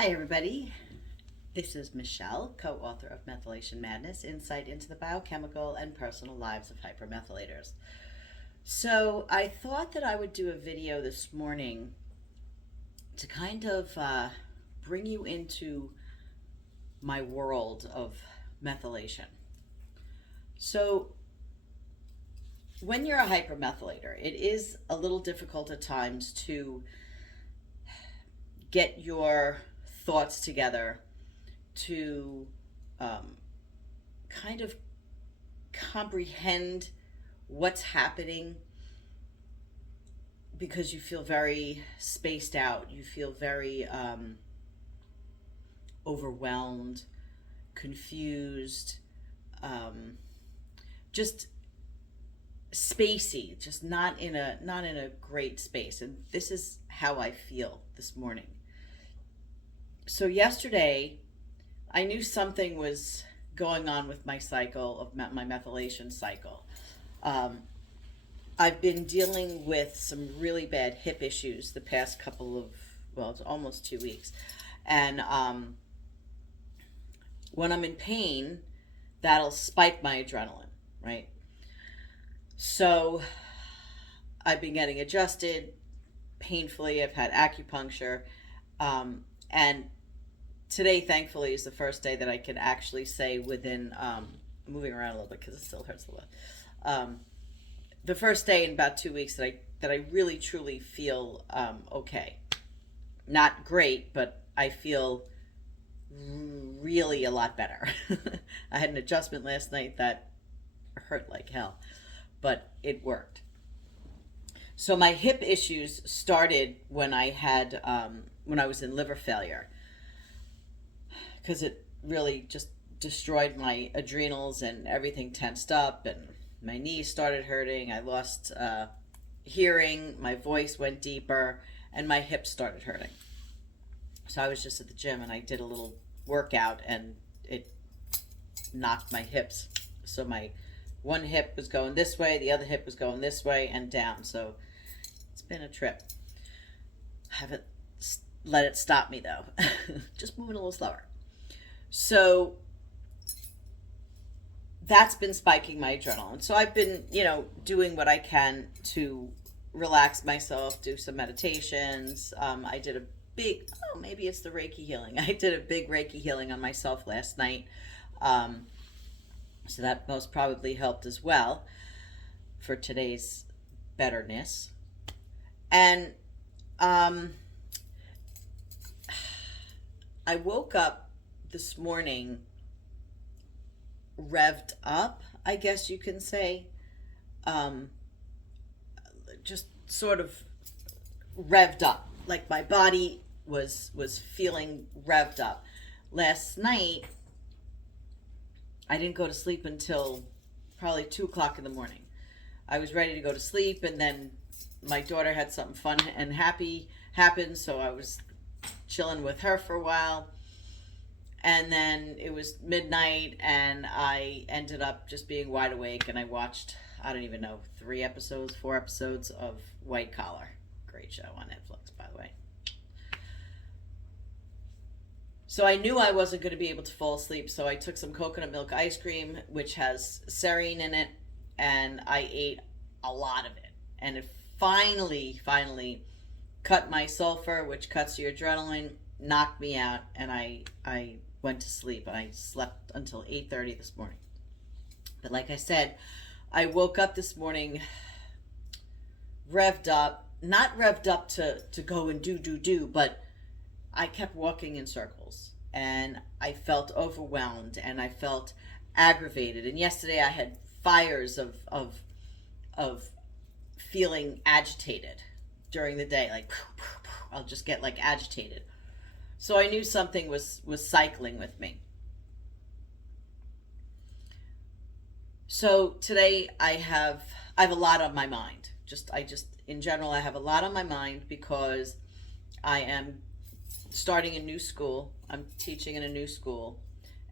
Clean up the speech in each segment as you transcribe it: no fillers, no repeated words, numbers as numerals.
Hi, everybody. This is Michelle, co-author of Methylation Madness, Insight into the Biochemical and Personal Lives of Hypermethylators. So I thought that I would do a video this morning to kind of bring you into my world of methylation. So when you're a hypermethylator, it is a little difficult at times to get your thoughts together to kind of comprehend what's happening, because you feel very spaced out. You feel very overwhelmed, confused, just spacey, just not in a great space. And this is how I feel this morning. So yesterday, I knew something was going on with my cycle, of my methylation cycle. I've been dealing with some really bad hip issues the past couple of, well, it's almost 2 weeks. And when I'm in pain, that'll spike my adrenaline, right? So I've been getting adjusted painfully. I've had acupuncture. And today, thankfully, is the first day that I can actually say within, moving around a little bit because it still hurts a little. The first day in about 2 weeks that I really truly feel okay. Not great, but I feel really a lot better. I had an adjustment last night that hurt like hell, but it worked. So my hip issues started when I had when I was in liver failure, because it really just destroyed my adrenals and everything tensed up, and my knees started hurting. I lost hearing, my voice went deeper, and my hips started hurting. So I was just at the gym and I did a little workout and it knocked my hips. So my one hip was going this way, the other hip was going this way and down. So it's been a trip. I haven't let it stop me though. Just moving a little slower. So that's been spiking my adrenaline. So I've been, doing what I can to relax myself, do some meditations. I did a big, maybe it's the Reiki healing. I did a big Reiki healing on myself last night. So that most probably helped as well for today's betterness. And I woke up this morning revved up, I guess you can say. Just sort of revved up. Like my body was feeling revved up. Last night, I didn't go to sleep until probably 2 o'clock in the morning. I was ready to go to sleep, and then my daughter had something fun and happy happen, so I was chilling with her for a while. And then it was midnight, and I ended up just being wide awake, and I watched, I don't even know, 4 episodes of White Collar. Great show on Netflix, by the way. So I knew I wasn't going to be able to fall asleep, so I took some coconut milk ice cream, which has serine in it, and I ate a lot of it. And it finally cut my sulfur, which cuts your adrenaline, knocked me out, and I went to sleep, and I slept until 8:30 this morning. But like I said, I woke up this morning revved up, not revved up to go and do, but I kept walking in circles, and I felt overwhelmed, and I felt aggravated. And yesterday I had fires of feeling agitated during the day. Like, I'll just get like agitated. So I knew something was cycling with me. So today I have a lot on my mind. In general, I have a lot on my mind because I am starting a new school. I'm teaching in a new school,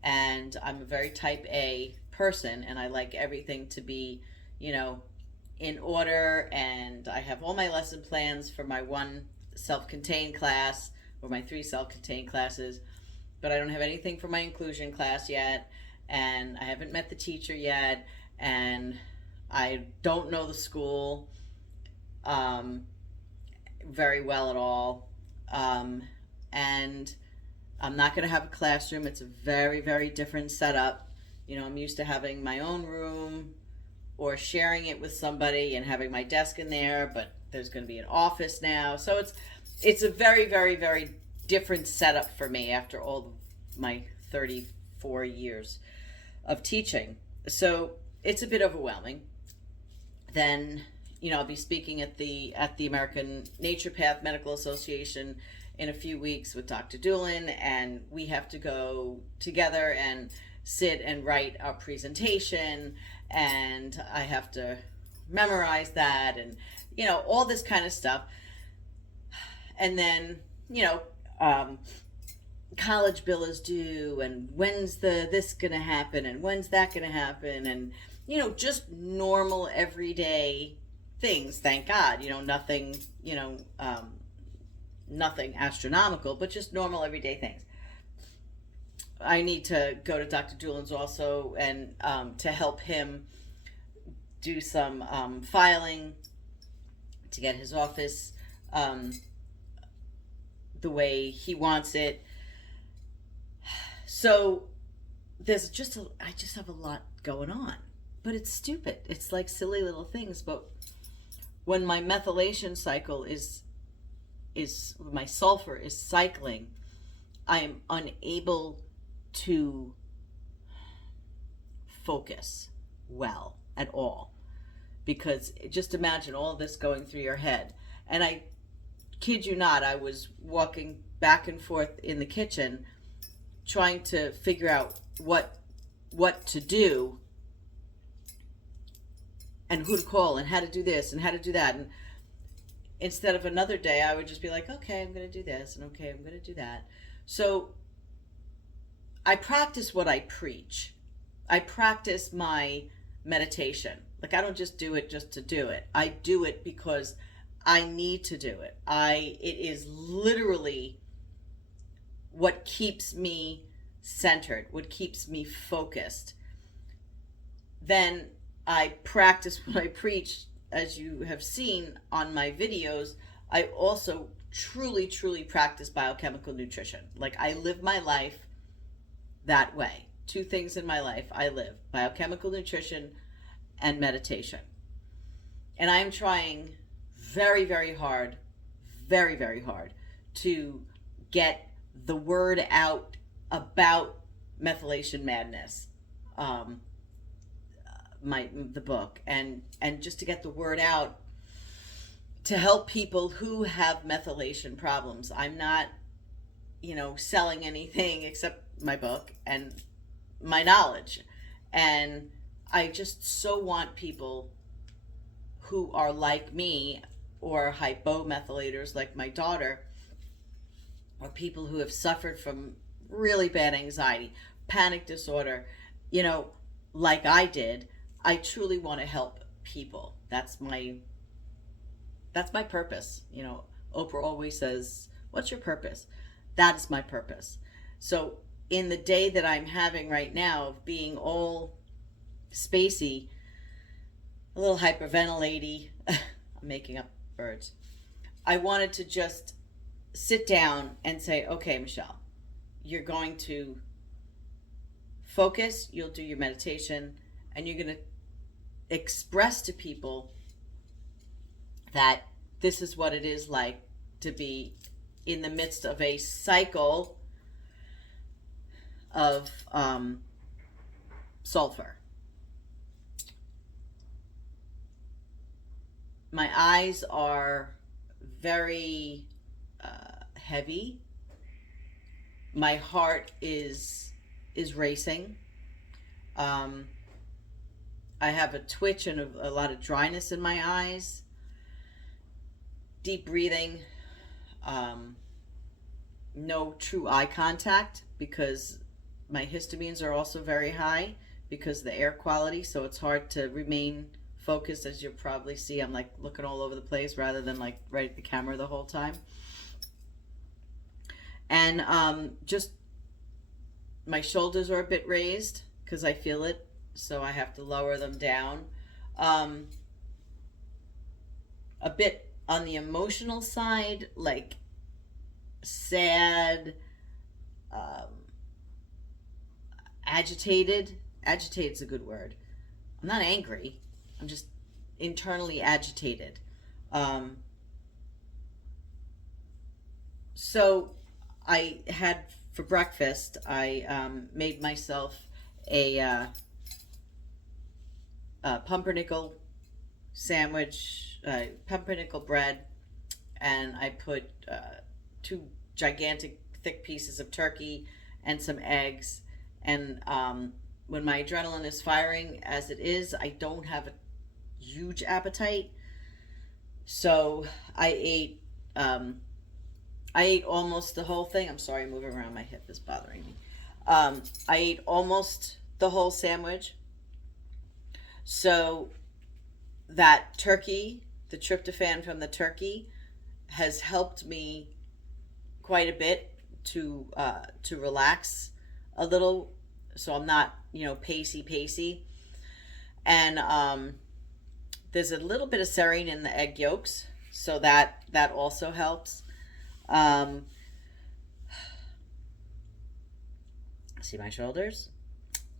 and I'm a very type A person, and I like everything to be, in order, and I have all my lesson plans for my one self-contained class or my 3 self-contained classes, but I don't have anything for my inclusion class yet, and I haven't met the teacher yet, and I don't know the school very well at all, and I'm not going to have a classroom. It's a very, very different setup. You know, I'm used to having my own room or sharing it with somebody and having my desk in there, but there's going to be an office now. So it's a very, very, very different setup for me after all my 34 years of teaching. So it's a bit overwhelming. Then, you know, I'll be speaking at the American Naturopath Medical Association in a few weeks with Dr. Doolin, and we have to go together and sit and write our presentation, and I have to memorize that, and, you know, all this kind of stuff. And then, you know, college bill is due, and when's this gonna happen, and when's that gonna happen, and, you know, just normal everyday things. Thank God, you know, nothing, you know, nothing astronomical, but just normal everyday things. I need to go to Dr. Doolin's also, and to help him do some filing to get his office the way he wants it. So there's I just have a lot going on, but it's stupid. It's like silly little things. But when my methylation cycle is my sulfur is cycling, I am unable to focus well at all, because just imagine all this going through your head. And I kid you not, I was walking back and forth in the kitchen trying to figure out what to do and who to call and how to do this and how to do that. And instead of another day, I would just be like, okay, I'm going to do this, and okay, I'm going to do that. So I practice what I preach. I practice my meditation. Like, I don't just do it just to do it. I do it because I need to do it. It is literally what keeps me centered, what keeps me focused. Then I practice what I preach. As you have seen on my videos, I also truly, truly practice biochemical nutrition. Like, I live my life that way. 2 things in my life I live: biochemical nutrition and meditation. And I'm trying very, very hard to get the word out about Methylation Madness, the book, and just to get the word out to help people who have methylation problems. I'm not, you know, selling anything except my book and my knowledge. And I just so want people who are like me, or hypomethylators like my daughter, or people who have suffered from really bad anxiety, panic disorder, you know, like I did. I truly want to help people. That's my purpose. You know, Oprah always says, "What's your purpose?" That is my purpose. So in the day that I'm having right now of being all spacey, a little hyperventilating, I'm making up words, I wanted to just sit down and say, okay, Michelle, you're going to focus, you'll do your meditation, and you're going to express to people that this is what it is like to be in the midst of a cycle of sulfur. My eyes are very heavy. My heart is racing. I have a twitch and a lot of dryness in my eyes. Deep breathing. No true eye contact, because my histamines are also very high because of the air quality, so it's hard to remain focused. As you'll probably see, I'm like looking all over the place rather than like right at the camera the whole time. And just my shoulders are a bit raised because I feel it, so I have to lower them down. Um, a bit on the emotional side, like sad, um, agitated. Agitated is a good word. I'm not angry. I'm just internally agitated. Um, so I had for breakfast. I made myself a, pumpernickel sandwich, pumpernickel bread, and I put two gigantic thick pieces of turkey and some eggs. And when my adrenaline is firing, as it is, I don't have a huge appetite, so I ate. I ate almost the whole thing. I'm sorry, moving around. My hip is bothering me. I ate almost the whole sandwich. So that turkey, the tryptophan from the turkey, has helped me quite a bit to relax a little, so I'm not pacey. And there's a little bit of serine in the egg yolks, so that also helps. Um, See my shoulders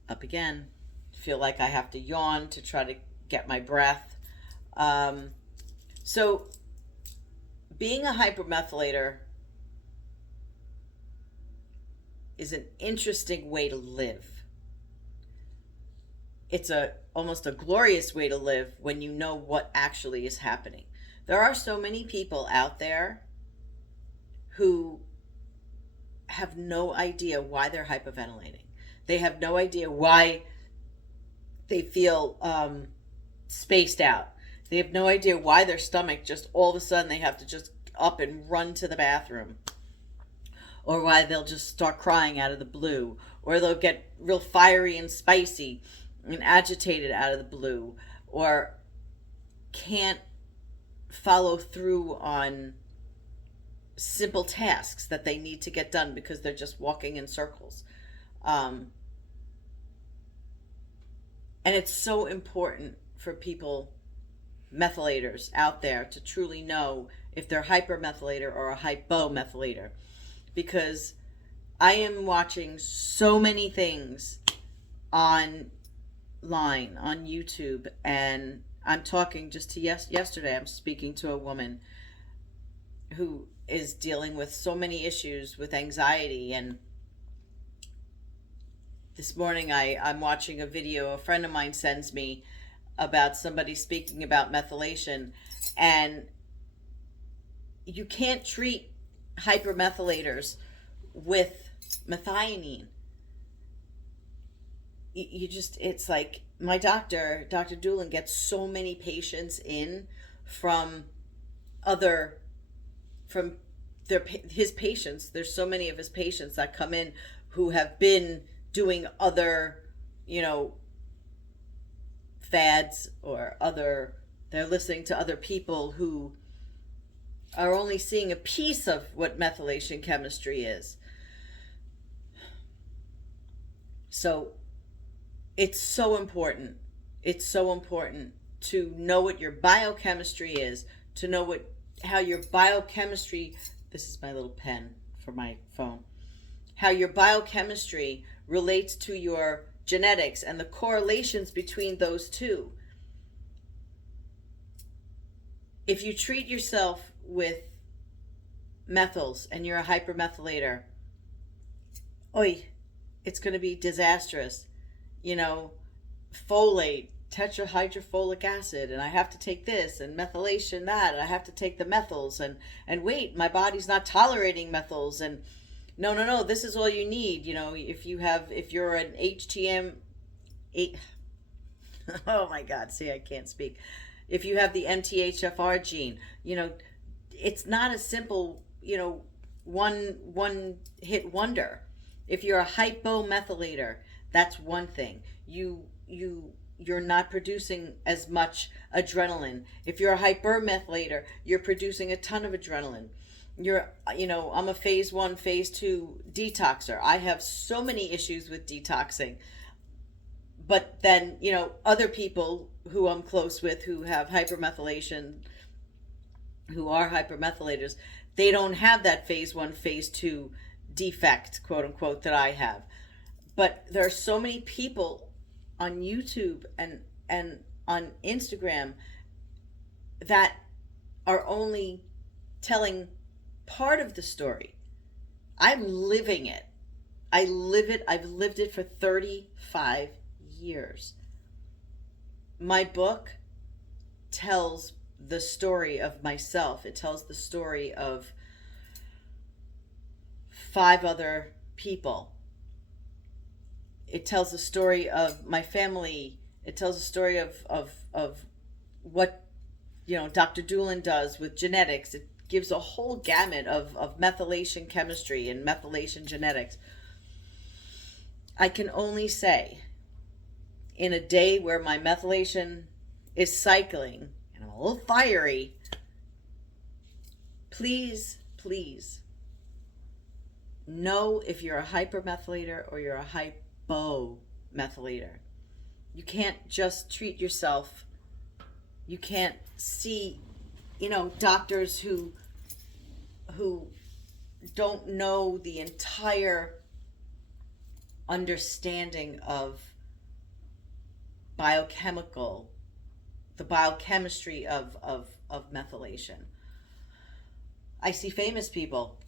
up again. Feel like I have to yawn to try to get my breath. So being a hypermethylator is an interesting way to live. It's almost a glorious way to live when you know what actually is happening. There are so many people out there who have no idea why they're hyperventilating. They have no idea why they feel spaced out. They have no idea why their stomach just all of a sudden they have to just up and run to the bathroom, or why they'll just start crying out of the blue, or they'll get real fiery and spicy and agitated out of the blue, or can't follow through on simple tasks that they need to get done because they're just walking in circles. And it's so important for people, methylators out there, to truly know if they're hypermethylator or a hypomethylator, because I am watching so many things online on YouTube, and I'm talking just to yesterday I'm speaking to a woman who is dealing with so many issues with anxiety, and this morning I'm watching a video a friend of mine sends me about somebody speaking about methylation, and you can't treat hypermethylators with methionine. You just, it's like my doctor, Dr. Doolin, gets so many patients in from other, from his patients. There's so many of his patients that come in who have been doing other, fads, or they're listening to other people who are only seeing a piece of what methylation chemistry is. So it's so important. It's so important to know what your biochemistry is, to know how your biochemistry, this is my little pen for my phone, how your biochemistry relates to your genetics and the correlations between those two. If you treat yourself with methyls and you're a hypermethylator, it's going to be disastrous. Folate, tetrahydrofolic acid, and I have to take this, and methylation that, and I have to take the methyls, and wait, my body's not tolerating methyls, and no, this is all you need. If you're an HTM, oh my God, see, I can't speak. If you have the MTHFR gene, it's not a simple, one hit wonder. If you're a hypomethylator, that's one thing. You're not producing as much adrenaline. If you're a hypermethylator, you're producing a ton of adrenaline. I'm a phase 1, phase 2 detoxer. I have so many issues with detoxing. But then, other people who I'm close with who have hypermethylation, who are hypermethylators, they don't have that phase 1, phase 2 defect, quote unquote, that I have. But there are so many people on YouTube and on Instagram that are only telling part of the story. I'm living it. I live it. I've lived it for 35 years. My book tells the story of myself. It tells the story of 5 other people. It tells the story of my family. It tells the story of what Dr. Doolin does with genetics. It gives a whole gamut of methylation chemistry and methylation genetics. I can only say, in a day where my methylation is cycling and I'm a little fiery, please know if you're a hypermethylator or you're a hypomethylator. You can't just treat yourself. You can't see, doctors who don't know the entire understanding of the biochemistry of methylation. I see famous people,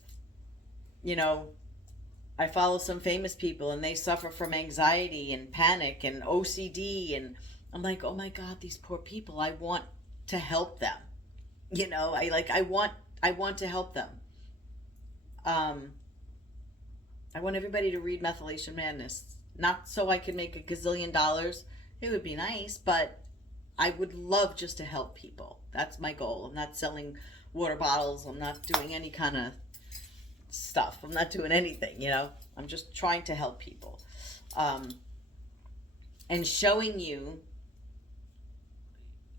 I follow some famous people and they suffer from anxiety and panic and OCD, and I'm like, oh my God, these poor people. I want to help them. I want to help them. I want everybody to read Methylation Madness. Not so I can make a gazillion dollars. It would be nice, but I would love just to help people. That's my goal. I'm not selling water bottles. I'm not doing any kind of stuff. I'm not doing anything, I'm just trying to help people. And showing you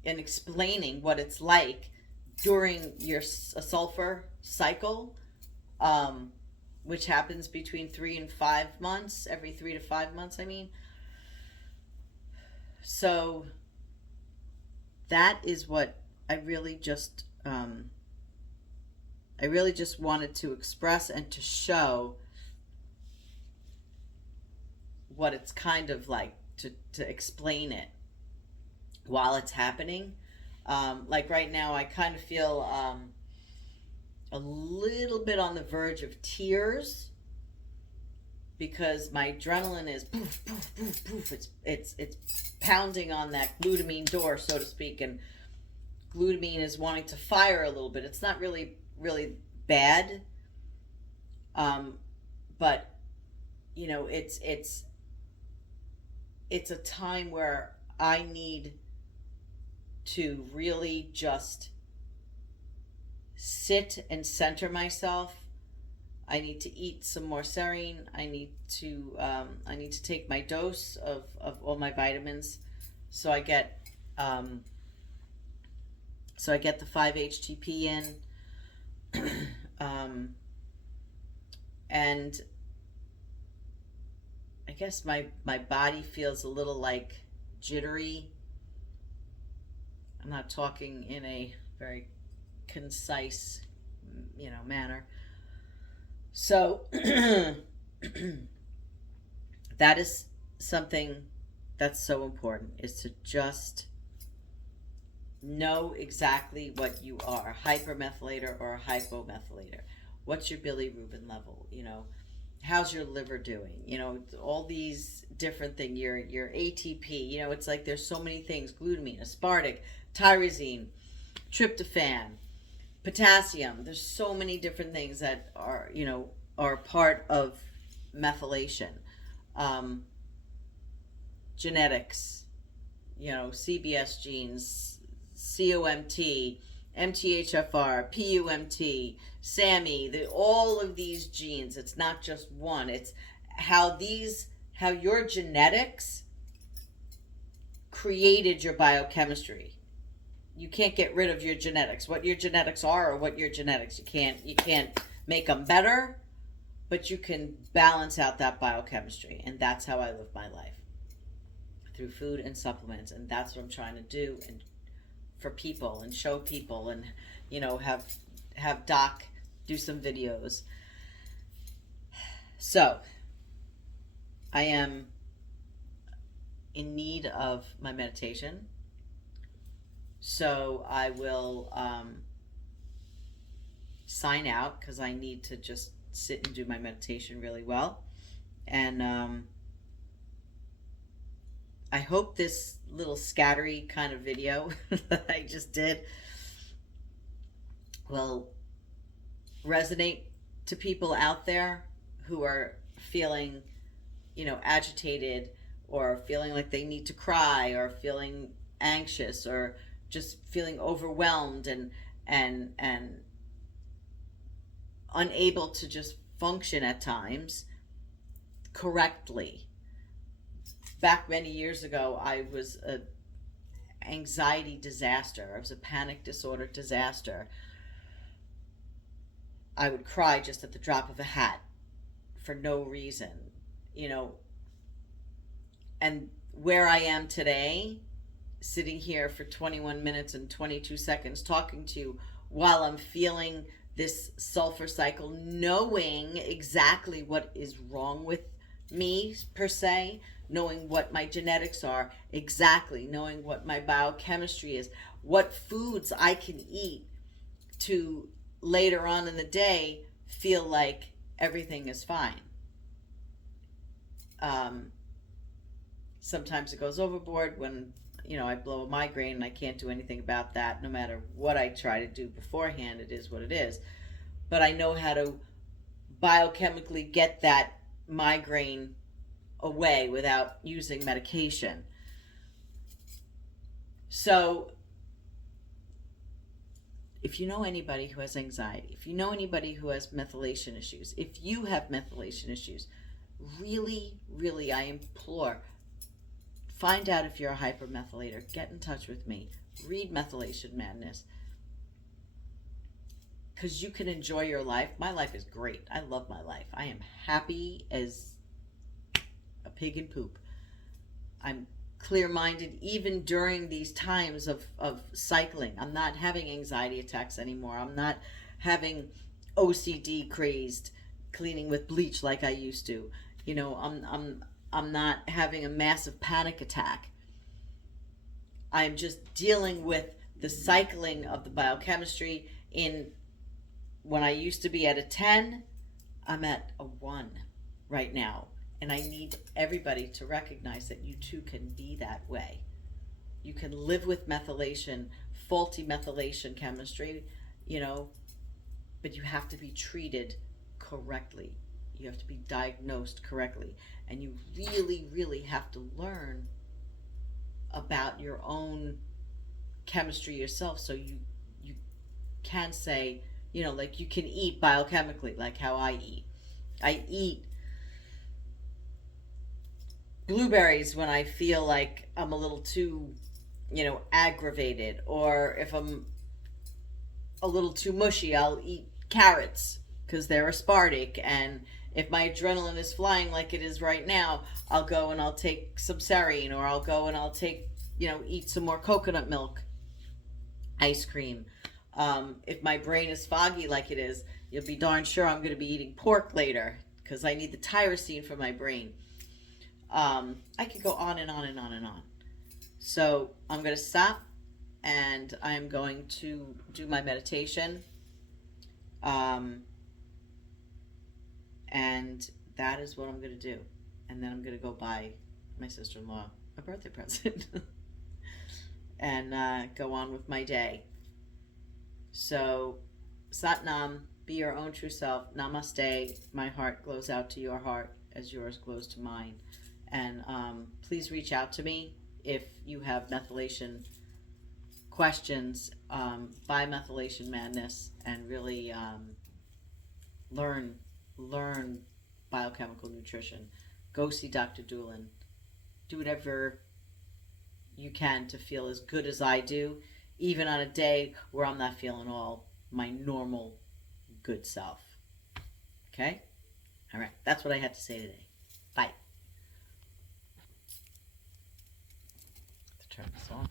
and explaining what it's like during your sulfur cycle, which happens between 3 and 5 months, every 3 to 5 months, I mean. So that is what I really just wanted to express and to show what it's kind of like, to explain it while it's happening. Like right now, I kind of feel a little bit on the verge of tears because my adrenaline is poof, poof, poof, poof. It's pounding on that glutamine door, so to speak, and glutamine is wanting to fire a little bit. It's not really bad, but it's a time where I need to really just sit and center myself. I need to eat some more serine. I need to take my dose of all my vitamins, so I get the 5-HTP in, and I guess my body feels a little like jittery. I'm not talking in a very concise, manner. So that is something that's so important, is to just know exactly what you are, hypermethylator or a hypomethylator. What's your bilirubin level? How's your liver doing? All these different things. Your ATP. It's like there's so many things: glutamine, aspartic, tyrosine, tryptophan, potassium. There's so many different things that are part of methylation. Genetics, CBS genes, COMT, MTHFR, PUMT, SAMI, all of these genes. It's not just one. It's how your genetics created your biochemistry. you can't get rid of your genetics. What your genetics are what your genetics. You can't make them better, but you can balance out that biochemistry, and that's how I live my life, through food and supplements. And that's what I'm trying to do, and for people, and show people, and have Doc do some videos. So I am in need of my meditation, so I will sign out, because I need to just sit and do my meditation really well. And I hope this little scattery kind of video that I just did will resonate to people out there who are feeling, agitated, or feeling like they need to cry, or feeling anxious, or just feeling overwhelmed and unable to just function at times correctly. Back many years ago, I was a anxiety disaster. I was a panic disorder disaster. I would cry just at the drop of a hat for no reason, and where I am today, sitting here for 21 minutes and 22 seconds talking to you while I'm feeling this sulfur cycle, knowing exactly what is wrong with me per se, knowing what my genetics are exactly, knowing what my biochemistry is, what foods I can eat to later on in the day feel like everything is fine. Sometimes it goes overboard when I blow a migraine, and I can't do anything about that. No matter what I try to do beforehand, it is what it is. But I know how to biochemically get that migraine away without using medication. So if you know anybody who has anxiety, if you know anybody who has methylation issues, if you have methylation issues, really, really, I implore, find out if you're a hypermethylator. Get in touch with me. Read Methylation Madness, because you can enjoy your life. My life is great. I love my life. I am happy as a pig in poop. I'm clear-minded even during these times of cycling. I'm not having anxiety attacks anymore. I'm not having OCD crazed cleaning with bleach like I used to. I'm not having a massive panic attack. I'm just dealing with the cycling of the biochemistry. When I used to be at a 10, I'm at a 1 right now. And I need everybody to recognize that you too can be that way. You can live with methylation, faulty methylation chemistry, but you have to be treated correctly. You have to be diagnosed correctly. And you really, really have to learn about your own chemistry yourself, so you can say, like, you can eat biochemically, like how I eat. I eat blueberries when I feel like I'm a little too, aggravated, or if I'm a little too mushy, I'll eat carrots because they're aspartic. And if my adrenaline is flying like it is right now, I'll go and I'll take some serine, or I'll go and I'll take, eat some more coconut milk ice cream. If my brain is foggy like it is, you'll be darn sure I'm going to be eating pork later, because I need the tyrosine for my brain. I could go on and on and on and on. So I'm going to stop, and I'm going to do my meditation. And that is what I'm going to do. And then I'm going to go buy my sister-in-law a birthday present and go on with my day. So, Sat Nam, be your own true self. Namaste. My heart glows out to your heart as yours glows to mine. And please reach out to me if you have methylation questions. Buy Methylation Madness and really learn biochemical nutrition. Go see Dr. Doolin. Do whatever you can to feel as good as I do even on a day where I'm not feeling all my normal good self. Okay? All right. That's what I had to say today. Bye. Let's turn this on.